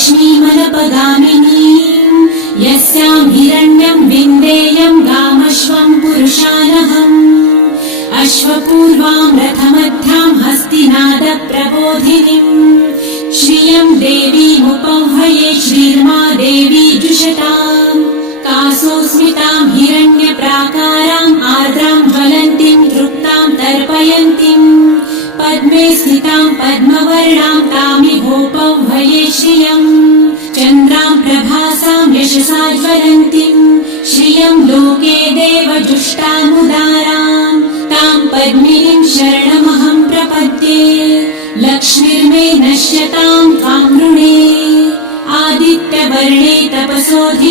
लक्ष्मीमनपगामिनीम् यस्यां हिरण्यं विन्देयं गामश्वं पुरुषानहम् अश्वपूर्वां रथमध्यां हस्तिनादप्रबोधिनीम् श्रियं देवीमुपह्वये श्रीर्मा देवी जुषताम् कासोस्मितां हिरण्यप्राकाराम् आर्द्रां ज्वलन्तीं तृप्तां तर्पयन्तीम् पद्मे स्थितां पद्मवर्णां तामिहोपह्वये श्रियम् चन्द्रां प्रभासां यशसा ज्वलन्तीं श्रियं लोके देवजुष्टामुदारां तां पद्मिनीं शरणमहं प्रपद्ये लक्ष्मीर्मे नश्यतां त्वां वृणे आदित्यवर्णे तपसोऽधि